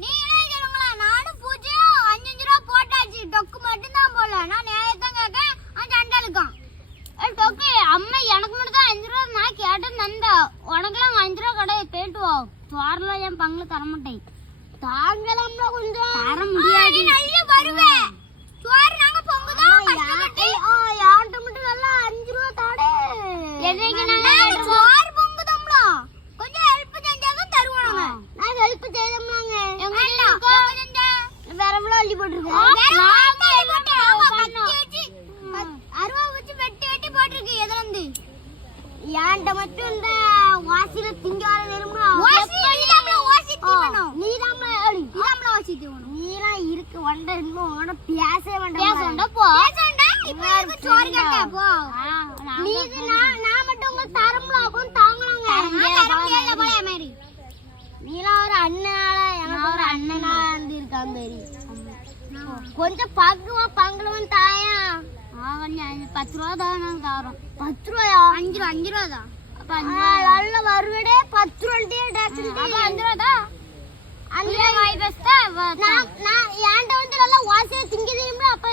நீங்களே கேளுங்களா, நானும் பூஜையும் 5 ரூபா போட்டாச்சு, டொக்கு மட்டும் தான் போடல. நான் நேரத்தான் கேட்கேன், சண்டலுக்கான் டொக்கு அம்மா எனக்கு மட்டும் தான் 5 ரூபா நான் கேட்டேன் தந்தா, உனக்குலாம் 5 ரூபா கிடையாது, போயிட்டு வா. சோறுலாம் என் பங்குல தர மாட்டேன். தாங்கலாம்ல கொஞ்சம் தர முடியாது. நல்லா வருவேன் சோறு நாங்க பொங்குதான் யார்ட்ட மட்டும் நல்லா 5 ரூபா தாடே. என்னைக்கு நான் சோறு பொங்குதம்ல கொஞ்சம் ஹெல்ப் செஞ்சாதான் தருவாங்க. நான் ஹெல்ப் செய்தோம்லாங்க. எங்க செஞ்ச வேறவளோ அள்ளி போட்டுருக்கு. அருவா வச்சு வெட்டி வெட்டி போட்டுருக்கு. எதுல இருந்து ஏன்ட்ட மட்டும் இந்த வாசில திங்காத நெருமா நீலாம் இருக்கு வண்ட இன்னும் பேசவே வேண்டாம். நான் மட்டும் உங்க தரம்ல அப்பவும் தாங்கலாங்க. நீலாம் ஒரு அண்ணனால எனக்கு ஒரு அண்ணனால வந்து இருக்கான் பேரி. கொஞ்சம் பங்குவன் தாயா. 10 ரூபா தான் நாங்க தரோம். 10 ரூபாயா? 5 ரூபா தான். நல்ல வருவடே 10 ரூபாய்டே டாக்டர் 5 ரூபா தான். அந்த வாய் பேஸ்தா நான் ஏன்ட வந்து நல்லா வாசியா திங்கதேம்ல அப்ப